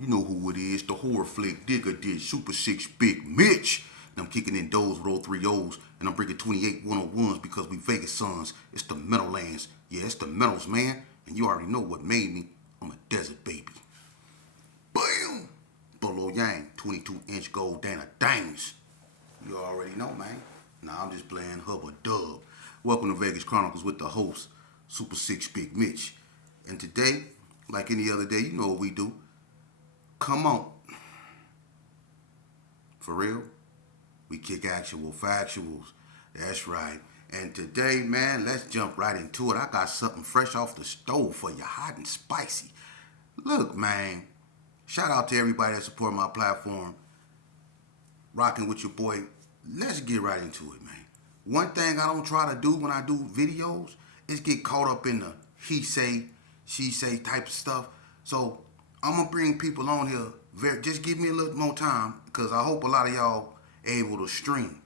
You know who it is, the horror flick digger did Super 6 Big Mitch. And I'm kicking in those with 3 O's, and I'm bringing 28 101s because we Vegas sons. It's the Meadowlands. Yeah, it's the Meadows, man. And you already know what made me. I'm a desert baby. Bam! Bolo Yang, 22-inch gold Dana Dames. You already know, man. Nah, I'm just playing Hubba Dub. Welcome to Vegas Chronicles with the host, Super 6 Big Mitch. And today, like any other day, you know what we do. Come on. For real? We kick actual factuals. That's right. And today, man, let's jump right into it. I got something fresh off the stove for you, hot and spicy. Look, man, shout out to everybody that support my platform. Rocking with your boy. Let's get right into it, man. One thing I don't try to do when I do videos is get caught up in the he say, she say type of stuff. So I'm gonna bring people on here. Just give me a little more time because I hope a lot of y'all able to stream,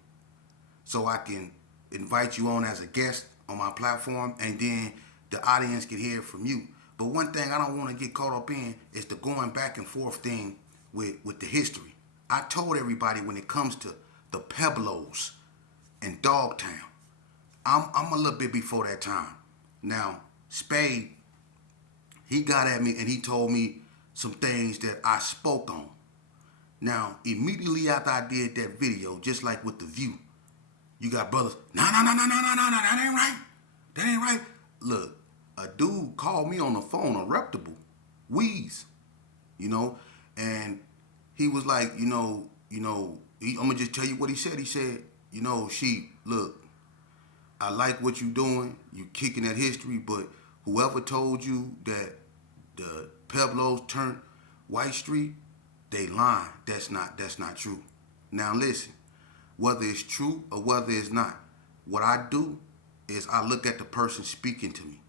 so I can invite you on as a guest on my platform, and then the audience can hear from you. But one thing I don't want to get caught up in is the going back and forth thing with the history. I told everybody when it comes to the Pueblos and Dogtown, I'm a little bit before that time. Now, Spade, he got at me and he told me some things that I spoke on. Now, immediately after I did that video, just like with The View, you got brothers, no, that ain't right. That ain't right. Look, a dude called me on the phone, a reputable, Wheeze, and he was like, I'm going to just tell you what he said. He said, Sheep, look, I like what you doing. You kicking at history, but whoever told you that the Pueblos turned White Street, they lying. That's not true. Now listen, whether it's true or whether it's not, what I do is I look at the person speaking to me.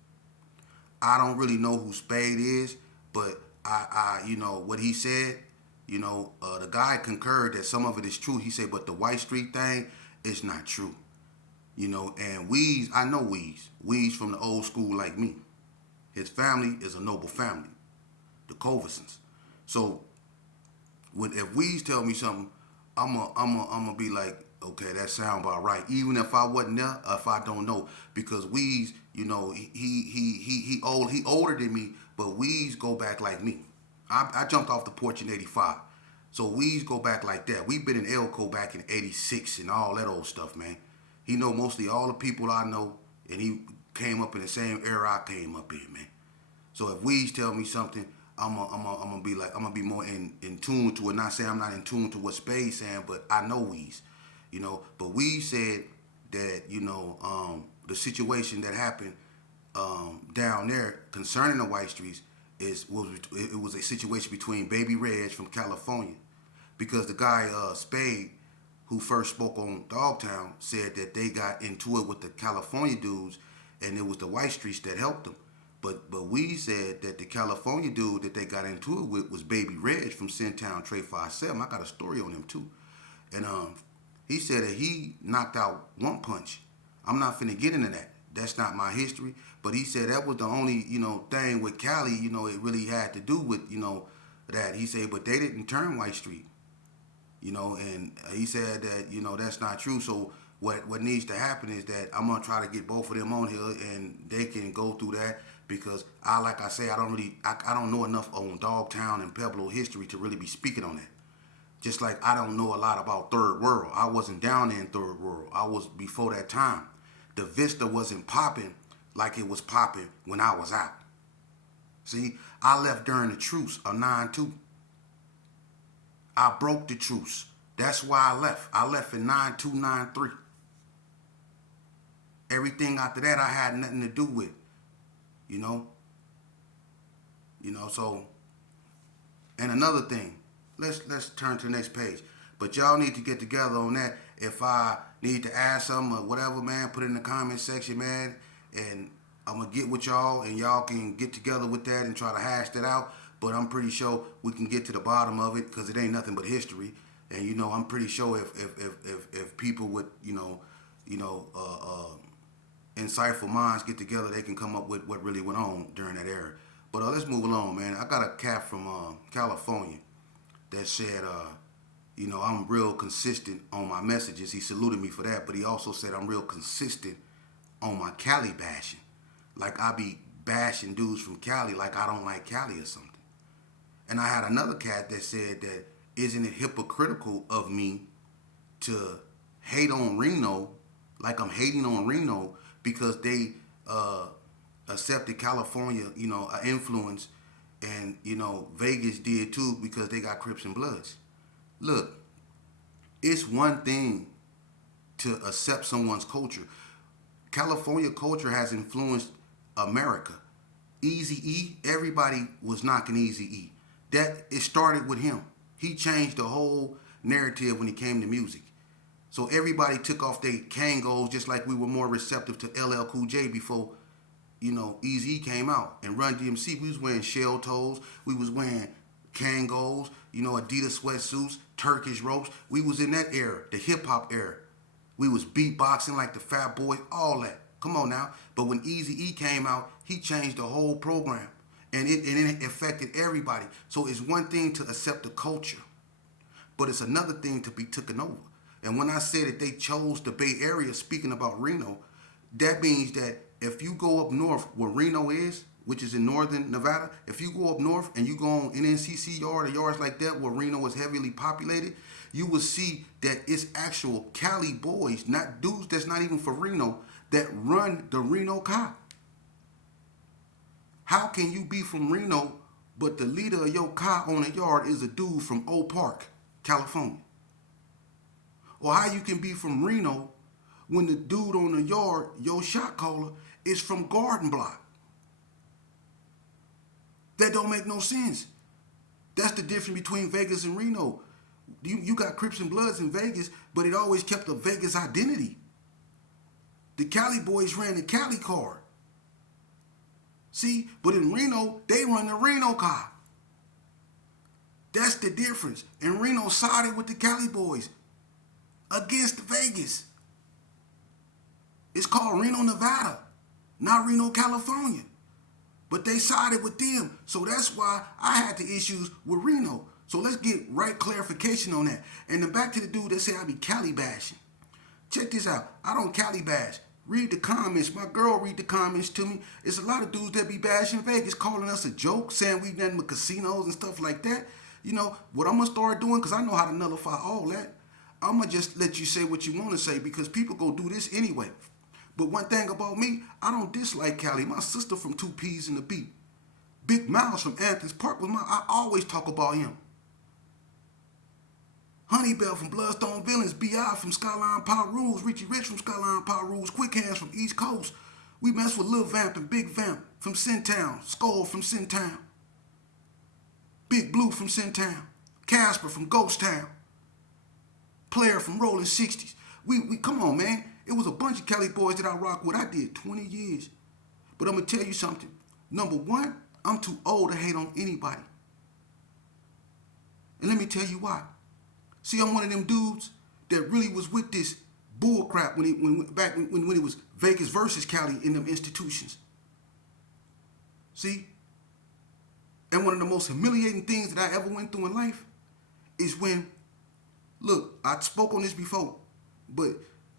I don't really know who Spade is, but I what he said, the guy concurred that some of it is true. He said, but the White Street thing is not true. And Weeze, I know Weeze. Weeze from the old school like me. His family is a noble family, the Coversons. So if Weeze tell me something, I'm be like, okay, that sound about right. Even if I wasn't there, if I don't know, because Weeze, he older than me, but Weeze go back like me. I jumped off the porch in '85, so Weeze go back like that. We've been in Elko back in '86 and all that old stuff, man. He know mostly all the people I know, and he came up in the same era I came up in, man. So if Weeze tell me something, I'm gonna be more in tune to it. Not saying I'm not in tune to what Spade's saying, but I know Weeze, But Weeze said that the situation that happened down there concerning the White Streets it was a situation between Baby Reg from California, because the guy Spade, who first spoke on Dogtown, said that they got into it with the California dudes, and it was the White Streets that helped them. But we said that the California dude that they got into it with was Baby Reg from Sintown Trey 57. I got a story on him too. And he said that he knocked out One Punch. I'm not finna get into that. That's not my history. But he said that was the only, thing with Cali, it really had to do with, that. He said, but they didn't turn White Street. And he said that, that's not true. So what needs to happen is that I'm gonna try to get both of them on here and they can go through that, because like I say, I don't know enough on Dogtown and Pueblo history to really be speaking on that. Just like I don't know a lot about Third World. I wasn't down there in Third World. I was before that time. The Vista wasn't popping like it was popping when I was out. See, I left during the truce of 9-2. I broke the truce. That's why I left. I left in 9-2, 9-3. Everything after that I had nothing to do with. So, and another thing, let's turn to the next page. But y'all need to get together on that. If I need to add something or whatever, man, put it in the comment section, man. And I'm going to get with y'all, and y'all can get together with that and try to hash that out. But I'm pretty sure we can get to the bottom of it, because it ain't nothing but history. And, I'm pretty sure if people with, insightful minds get together, they can come up with what really went on during that era. But let's move along, man. I got a cat from California that said, I'm real consistent on my messages. He saluted me for that, but he also said I'm real consistent on my Cali bashing. Like I be bashing dudes from Cali like I don't like Cali or something. And I had another cat that said that isn't it hypocritical of me to hate on Reno like I'm hating on Reno because they accepted California, an influence, and Vegas did too because they got Crips and Bloods. Look, it's one thing to accept someone's culture. California culture has influenced America. Easy-E, everybody was knocking Easy-E. That it started with him. He changed the whole narrative when it came to music. So everybody took off their Kangos just like we were more receptive to LL Cool J before, Eazy came out. And Run DMC, we was wearing shell toes. We was wearing Kangos, Adidas sweatsuits, Turkish ropes. We was in that era, the hip hop era. We was beatboxing like the Fat Boys, all that. Come on now. But when Eazy-E came out, he changed the whole program. And it affected everybody. So it's one thing to accept the culture, but it's another thing to be taken over. And when I said that they chose the Bay Area, speaking about Reno, that means that if you go up north where Reno is, which is in northern Nevada, if you go up north and you go on NNCC yard or yards like that where Reno is heavily populated, you will see that it's actual Cali boys, not dudes that's not even for Reno, that run the Reno cop. How can you be from Reno, but the leader of your car on the yard is a dude from Oak Park, California? Or how you can be from Reno when the dude on the yard, your shot caller, is from Garden Block? That don't make no sense. That's the difference between Vegas and Reno. You got Crips and Bloods in Vegas, but it always kept a Vegas identity. The Cali boys ran the Cali card. See, but in Reno, they run the Reno car. That's the difference. And Reno sided with the Cali boys against Vegas. It's called Reno, Nevada, not Reno, California. But they sided with them. So that's why I had the issues with Reno. So let's get right clarification on that. And then back to the dude that said I be Cali bashing. Check this out. I don't Cali bash. Read the comments. My girl read the comments to me. It's a lot of dudes that be bashing Vegas, calling us a joke, saying we nothing but casinos and stuff like that. What I'm going to start doing, because I know how to nullify all that, I'm going to just let you say what you want to say because people go do this anyway. But one thing about me, I don't dislike Cali. My sister from 2 P's in the Beat. Big Miles from Anthony's Park I always talk about him. Honeybell from Bloodstone Villains, B.I. from Skyline Power Rules, Richie Rich from Skyline Power Rules, Quick Hands from East Coast. We mess with Lil Vamp and Big Vamp from Sintown, Skull from Sintown, Big Blue from Sintown, Casper from Ghost Town, Player from Rolling 60s. We come on, man. It was a bunch of Cali boys that I rock with. I did 20 years. But I'm going to tell you something. Number one, I'm too old to hate on anybody. And let me tell you why. See, I'm one of them dudes that really was with this bull crap when it was Vegas versus Cali in them institutions. See? And one of the most humiliating things that I ever went through in life is when, look, I spoke on this before, but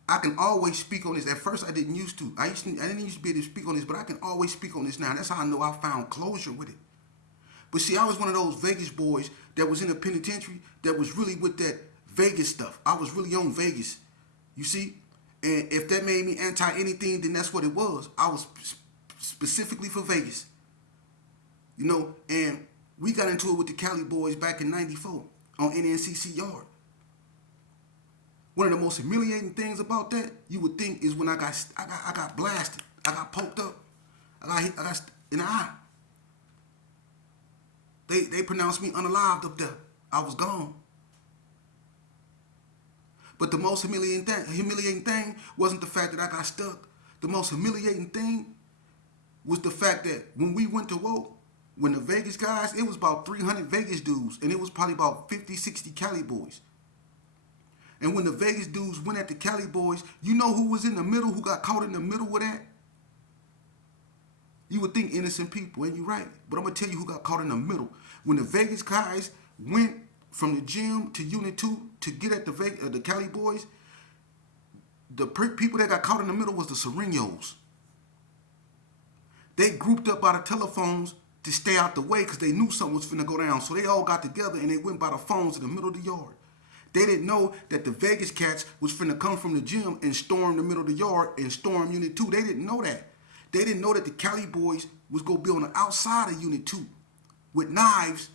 I can always speak on this. At first, I didn't used to. I didn't used to be able to speak on this, but I can always speak on this now. That's how I know I found closure with it. But see, I was one of those Vegas boys that was in the penitentiary that was really with that Vegas stuff. I was really on Vegas, you see? And if that made me anti-anything, then that's what it was. I was specifically for Vegas. And we got into it with the Cali boys back in 94 on NNCC Yard. One of the most humiliating things about that, you would think, is when I got blasted. I got poked up. I got hit in the eye. They pronounced me unalived up there. I was gone. But the most humiliating thing wasn't the fact that I got stuck. The most humiliating thing was the fact that when we went to war, when the Vegas guys, it was about 300 Vegas dudes, and it was probably about 50, 60 Cali boys. And when the Vegas dudes went at the Cali boys, you know who was in the middle, who got caught in the middle with that? You would think innocent people, and you're right. But I'm gonna tell you who got caught in the middle. When the Vegas guys went from the gym to Unit 2 to get at the Cali boys, the people that got caught in the middle was the Serenos. They grouped up by the telephones to stay out the way because they knew something was finna go down. So they all got together and they went by the phones in the middle of the yard. They didn't know that the Vegas cats was finna come from the gym and storm the middle of the yard and storm Unit 2. They didn't know that. They didn't know that the Cali boys was gonna be on the outside of Unit 2 with knives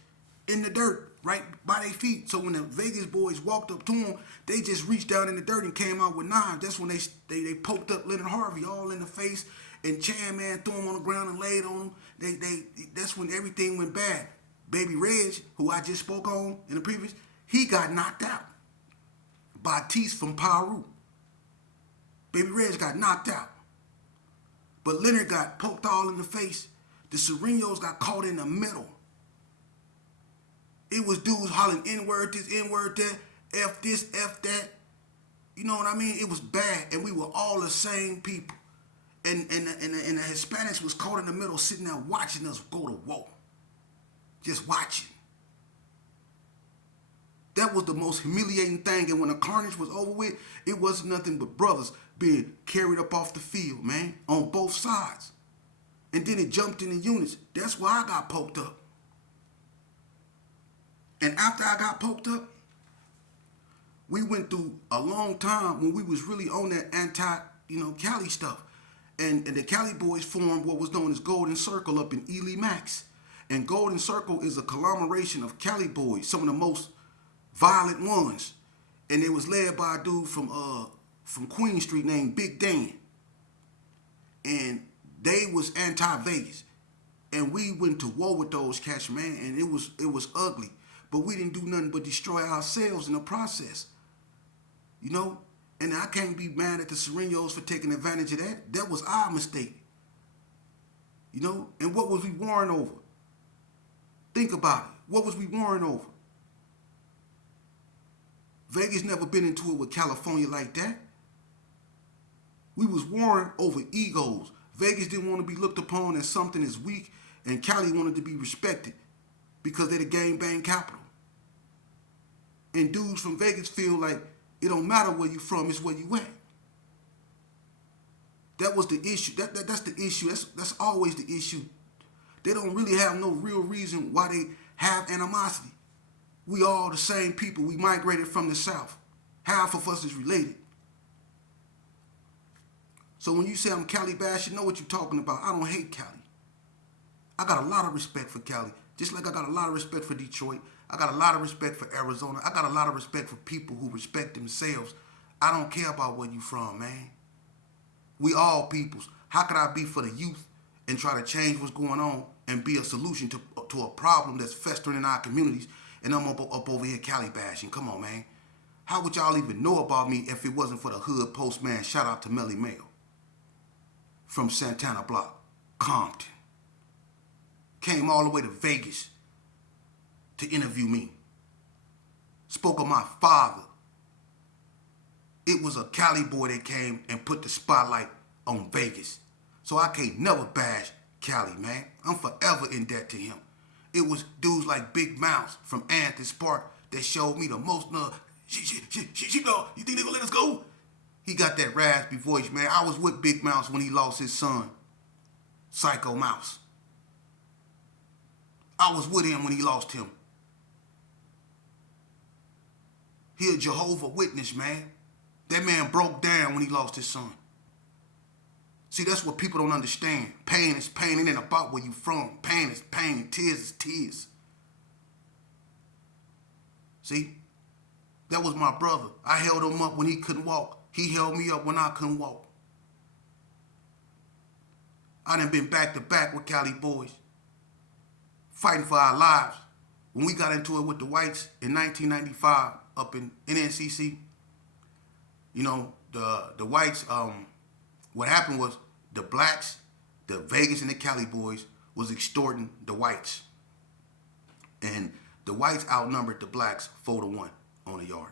in the dirt right by their feet. So when the Vegas boys walked up to them, they just reached down in the dirt and came out with knives. That's when they poked up Leonard Harvey all in the face, and Chan Man threw him on the ground and laid on him. That's when everything went bad. Baby Reg, who I just spoke on in the previous, he got knocked out by Tease from Peru. Baby Reg got knocked out. But Leonard got poked all in the face. The Serenos got caught in the middle. It was dudes hollering N-word this, N-word that, F this, F that. You know what I mean? It was bad, and we were all the same people. And the Hispanics was caught in the middle, sitting there watching us go to war. Just watching. That was the most humiliating thing. And when the carnage was over with, it wasn't nothing but brothers being carried up off the field, man, on both sides. And then it jumped into units. That's why I got poked up. And after I got poked up, we went through a long time when we was really on that Cali stuff. And the Cali boys formed what was known as Golden Circle up in Ely Max. And Golden Circle is a conglomeration of Cali boys, some of the most violent ones. And it was led by a dude from Queen Street named Big Dan. And they was anti-Vegas. And we went to war with those cats, man, and it was ugly. But we didn't do nothing but destroy ourselves in the process. You know? And I can't be mad at the Serenos for taking advantage of that. That was our mistake. You know? And what was we warring over? Think about it. What was we warring over? Vegas never been into it with California like that. We was warring over egos. Vegas didn't want to be looked upon as something as weak, and Cali wanted to be respected because they're the gang bang capital. And dudes from Vegas feel like it don't matter where you from, it's where you at. That was the issue. That's the issue. That's always the issue. They don't really have no real reason why they have animosity. We all the same people. We migrated from the South. Half of us is related. So when you say I'm Cali bash, you know what you're talking about. I don't hate Cali. I got a lot of respect for Cali. Just like I got a lot of respect for Detroit. I got a lot of respect for Arizona. I got a lot of respect for people who respect themselves. I don't care about where you from, man. We all peoples. How could I be for the youth and try to change what's going on and be a solution to a problem that's festering in our communities, and I'm up over here Cali bashing? Come on, man. How would y'all even know about me if it wasn't for the hood postman? Shout out to Melly Mail from Santana Block, Compton. Came all the way to Vegas to interview me. Spoke of my father. It was a Cali boy that came and put the spotlight on Vegas. So I can't never bash Cali, man. I'm forever in debt to him. It was dudes like Big Mouse from Anthony Park that showed me the most love. She go, you think they gonna let us go? He got that raspy voice, man. I was with Big Mouse when he lost his son, Psycho Mouse. I was with him when he lost him. He a Jehovah Witness, man. That man broke down when he lost his son. See, that's what people don't understand. Pain is pain. It ain't about where you from. Pain is pain. Tears is tears. See? That was my brother. I held him up when he couldn't walk. He held me up when I couldn't walk. I done been back to back with Cali boys, fighting for our lives. When we got into it with the whites in 1995 up in NNCC, you know, the whites, what happened was the blacks, the Vegas and the Cali boys was extorting the whites. And the whites outnumbered the blacks 4-1 on the yard.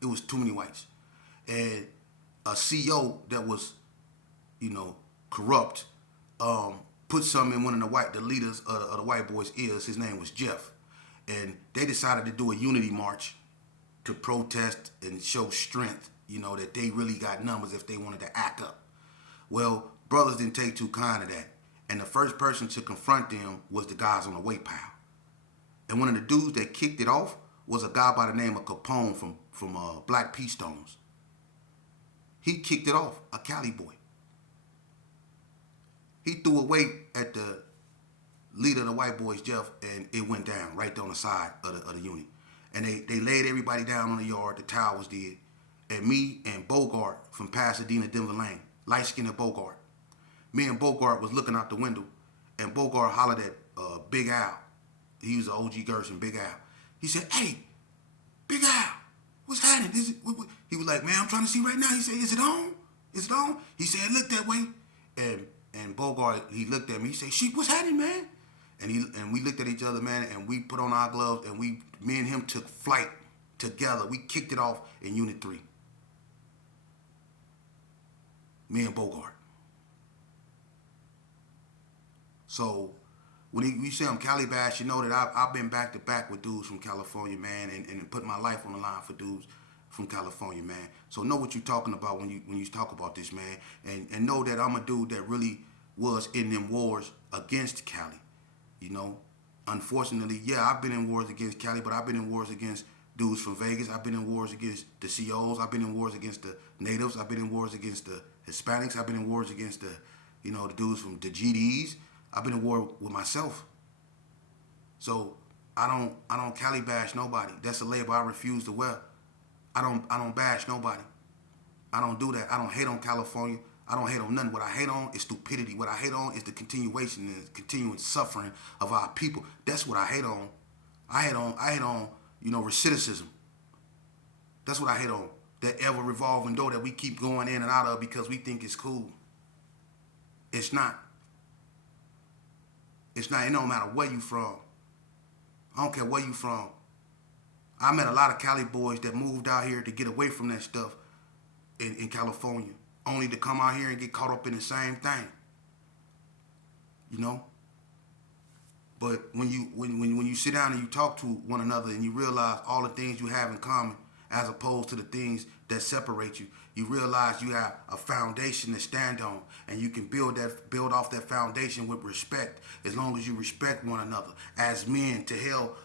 It was too many whites. And a CO that was, you know, corrupt, put something in one of the leaders of the white boys' ears. His name was Jeff, and they decided to do a unity march to protest and show strength. That they really got numbers if they wanted to act up. Well, brothers didn't take too kind of that, and the first person to confront them was the guys on the weight pile. And one of the dudes that kicked it off was a guy by the name of Capone from Black Pea Stones. He kicked it off, a Cali boy. He threw a weight at the leader of the white boys, Jeff, and it went down right on the side of the unit. And they laid everybody down on the yard. The towels did. And me and Bogart from Pasadena, Denver Lane, light-skinned Bogart. Me and Bogart was looking out the window, and Bogart hollered at Big Al. He was an OG Gerson, Big Al. He said, "Hey, Big Al, what's happening?" He was like, "Man, I'm trying to see right now." He said, "Is it on? Is it on?" He said, "Look that way." And Bogart, he looked at me. He said, "Sheep, what's happening, man?" And we looked at each other, man, and we put on our gloves, and me and him took flight together. We kicked it off in Unit 3. Me and Bogart. So when you say I'm Cali Bash, you know that I've been back to back with dudes from California, man, and put my life on the line for dudes from California, man. So know what you're talking about when you talk about this, man, and know that I'm a dude that really was in them wars against Cali. Unfortunately, yeah, I've been in wars against Cali, but I've been in wars against dudes from Vegas. I've been in wars against the COs. I've been in wars against the natives. I've been in wars against the Hispanics. I've been in wars against the dudes from the GDs. I've been in war with myself. So I don't Cali bash nobody. That's a label I refuse to wear. I don't bash nobody. I don't do that. I don't hate on California. I don't hate on nothing. What I hate on is stupidity. What I hate on is the continuation and continuing suffering of our people. That's what I hate on. I hate on recidivism. That's what I hate on. That ever revolving door that we keep going in and out of because we think it's cool. It's not. It's not. It don't matter where you from. I don't care where you from. I met a lot of Cali boys that moved out here to get away from that stuff in California, only to come out here and get caught up in the same thing. But when you sit down and you talk to one another and you realize all the things you have in common as opposed to the things that separate you, you realize you have a foundation to stand on, and you can build off that foundation with respect, as long as you respect one another. As men, to hell,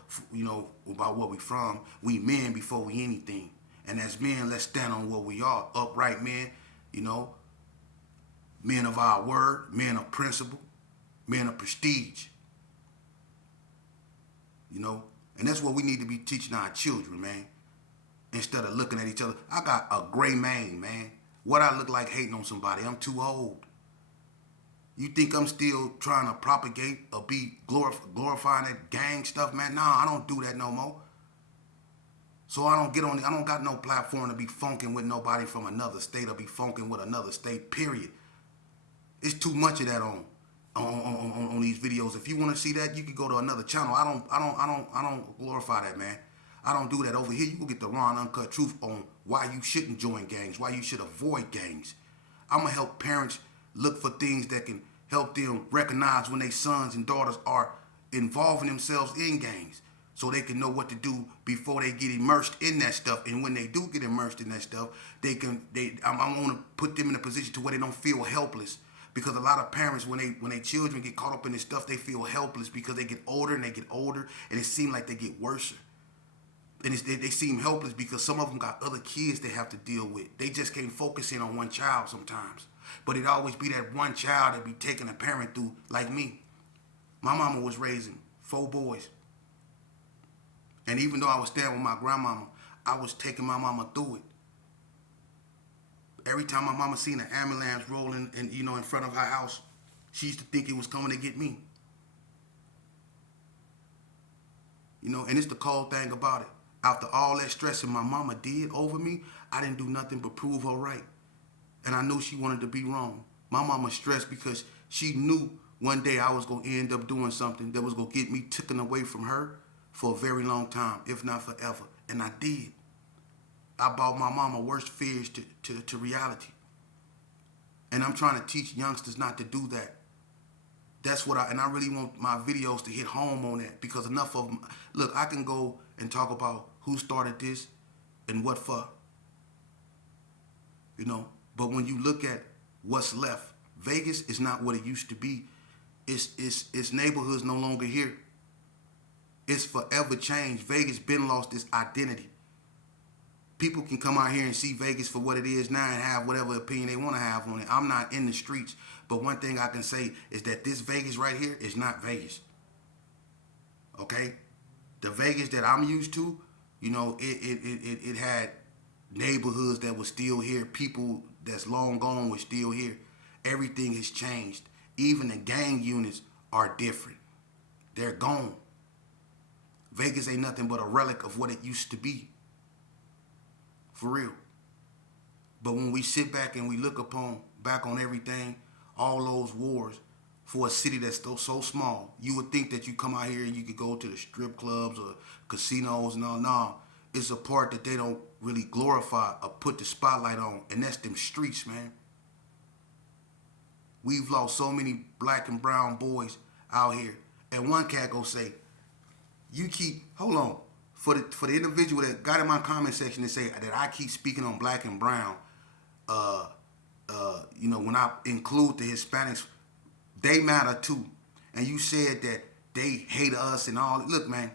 about where we from. We men before we anything. And as men, let's stand on what we are. Upright men, men of our word, men of principle, men of prestige. And that's what we need to be teaching our children, man. Instead of looking at each other. I got a gray mane, man. What I look like hating on somebody? I'm too old. You think I'm still trying to propagate or be glorifying that gang stuff, man? Nah, I don't do that no more. So I don't got no platform to be funking with nobody from another state or be funking with another state, period. It's too much of that on these videos. If you want to see that, you can go to another channel. I don't glorify that, man. I don't do that. Over here, you will get the raw and uncut truth on why you shouldn't join gangs, why you should avoid gangs. I'm going to help parents look for things that can help them recognize when their sons and daughters are involving themselves in gangs, so they can know what to do before they get immersed in that stuff. And when they do get immersed in that stuff, I want to put them in a position to where they don't feel helpless. Because a lot of parents, when they children get caught up in this stuff, they feel helpless because they get older, and it seems like they get worse. And they seem helpless because some of them got other kids they have to deal with. They just can't focus in on one child sometimes. But it always be that one child that be taking a parent through, like me. My mama was raising 4 boys. And even though I was staying with my grandmama, I was taking my mama through it. Every time my mama seen an ambulance rolling in front of her house, she used to think it was coming to get me. And it's the cold thing about it. After all that stressing my mama did over me, I didn't do nothing but prove her right. And I knew she wanted to be wrong. My mama stressed because she knew one day I was going to end up doing something that was going to get me taken away from her for a very long time, if not forever. And I did. I brought my mama worst fears to reality. And I'm trying to teach youngsters not to do that. That's what and I really want my videos to hit home on that, because enough of them, look, I can go and talk about who started this and what for, but when you look at what's left, Vegas is not what it used to be. Its neighborhoods no longer here. It's forever changed. Vegas been lost its identity. People can come out here and see Vegas for what it is now and have whatever opinion they want to have on it. I'm not in the streets, but one thing I can say is that this Vegas right here is not Vegas. Okay? The Vegas that I'm used to, it had neighborhoods that were still here. People that's long gone were still here. Everything has changed. Even the gang units are different. They're gone. Vegas ain't nothing but a relic of what it used to be. For real. But when we sit back and we look back on everything, all those wars, for a city that's so small, you would think that you come out here and you could go to the strip clubs or casinos and all. No, it's a part that they don't really glorify or put the spotlight on, and that's them streets, man. We've lost so many black and brown boys out here. And one cat go say, hold on. For the individual that got in my comment section and say that I keep speaking on black and brown, when I include the Hispanics, they matter too. And you said that they hate us and all. Look, man,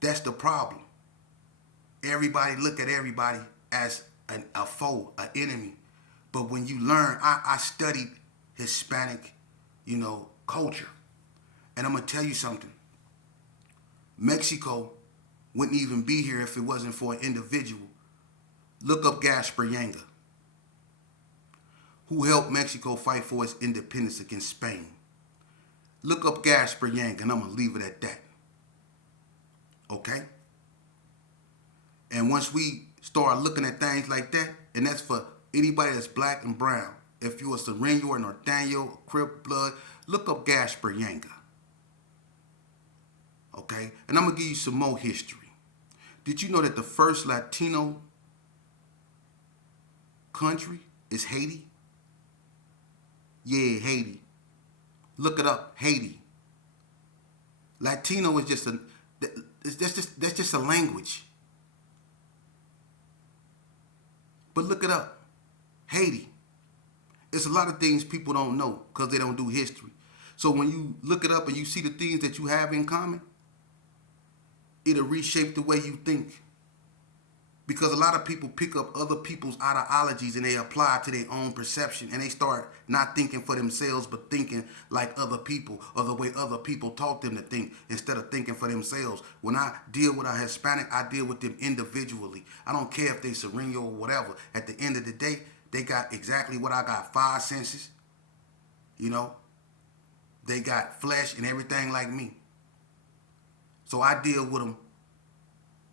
that's the problem. Everybody look at everybody as a foe, an enemy. But when you learn, I studied Hispanic, culture. And I'm going to tell you something. Mexico wouldn't even be here if it wasn't for an individual. Look up Gaspar Yanga, who helped Mexico fight for its independence against Spain. Look up Gaspar Yanga, and I'm going to leave it at that. Okay? And once we start looking at things like that, and that's for anybody that's black and brown, if you're a Sereno or Nathaniel, Crip blood, look up Gaspar Yanga. Okay? And I'm going to give you some more history. Did you know that the first Latino country is Haiti? Yeah, Haiti. Look it up, Haiti. Latino is that's just a language. But look it up, Haiti. It's a lot of things people don't know because they don't do history. So when you look it up and you see the things that you have in common, it'll reshape the way you think. Because a lot of people pick up other people's ideologies and they apply to their own perception, and they start not thinking for themselves but thinking like other people, or the way other people taught them to think, instead of thinking for themselves. When I deal with a Hispanic, I deal with them individually. I don't care if they Sereno or whatever. At the end of the day, they got exactly what I got. 5 senses. They got flesh and everything like me. So I deal with them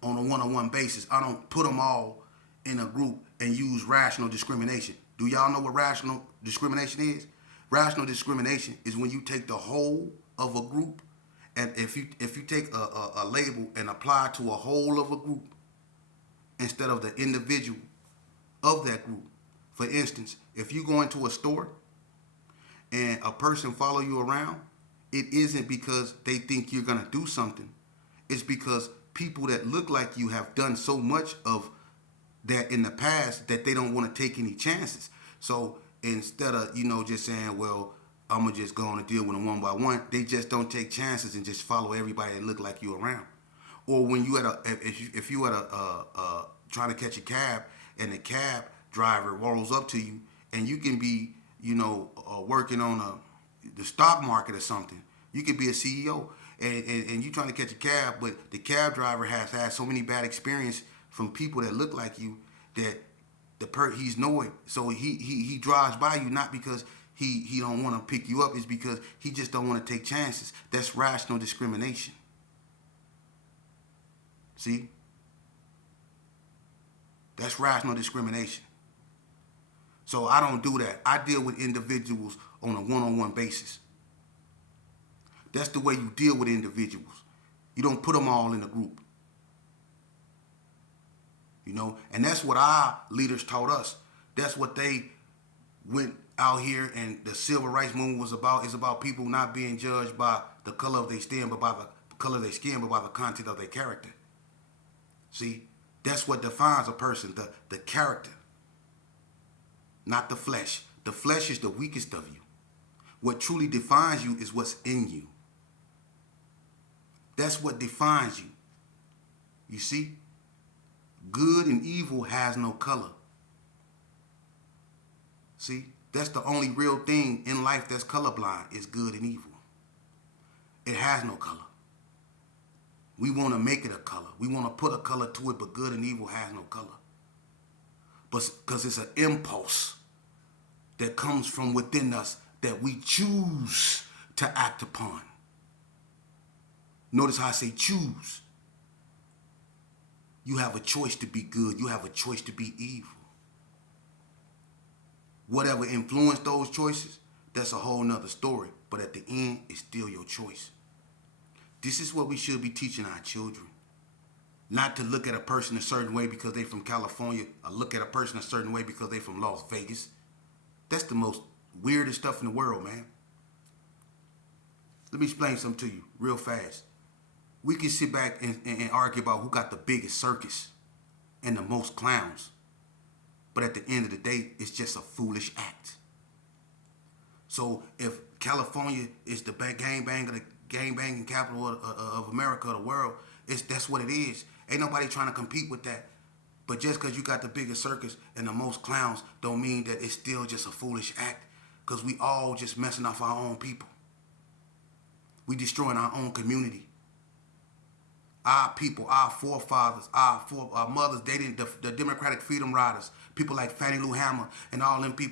on a one-on-one basis. I don't put them all in a group and use rational discrimination. Do y'all know what rational discrimination is? Rational discrimination is when you take the whole of a group, and if you take a label and apply to a whole of a group instead of the individual of that group. For instance, if you go into a store and a person follow you around, it isn't because they think you're going to do something. It's because people that look like you have done so much of that in the past that they don't want to take any chances. So instead of, just saying, well, I'm going to just go on and deal with them one by one, they just don't take chances and just follow everybody that look like you around. Or when you if you at a trying to catch a cab and the cab driver rolls up to you, and you can be, working on the stock market or something. You could be a CEO. And you trying to catch a cab, but the cab driver has had so many bad experience from people that look like you that he's knowing. So he drives by you not because he don't want to pick you up. It's because he just don't want to take chances. That's rational discrimination. See? That's rational discrimination. So I don't do that. I deal with individuals on a one-on-one basis. That's the way you deal with individuals. You don't put them all in a group. And that's what our leaders taught us. That's what they went out here, and the civil rights movement was about is about people not being judged by the color of their skin, but by the color of their skin, but by the content of their character. See, that's what defines a person, the character, not the flesh. The flesh is the weakest of you. What truly defines you is what's in you. That's what defines you. You see? Good and evil has no color. See? That's the only real thing in life that's colorblind is good and evil. It has no color. We want to make it a color. We want to put a color to it, but good and evil has no color. But because it's an impulse that comes from within us that we choose to act upon. Notice how I say choose. You have a choice to be good. You have a choice to be evil. Whatever influenced those choices, that's a whole nother story. But at the end, it's still your choice. This is what we should be teaching our children. Not to look at a person a certain way because they're from California, or look at a person a certain way because they're from Las Vegas. That's the most weirdest stuff in the world, man. Let me explain something to you real fast. We can sit back and argue about who got the biggest circus and the most clowns. But at the end of the day, it's just a foolish act. So if California is the gangbanging capital of America, the world, that's what it is. Ain't nobody trying to compete with that. But just because you got the biggest circus and the most clowns don't mean that it's still just a foolish act. Because we all just messing off our own people. We destroying our own community. Our people, our forefathers, our mothers, the Democratic Freedom Riders, people like Fannie Lou Hamer and all them people.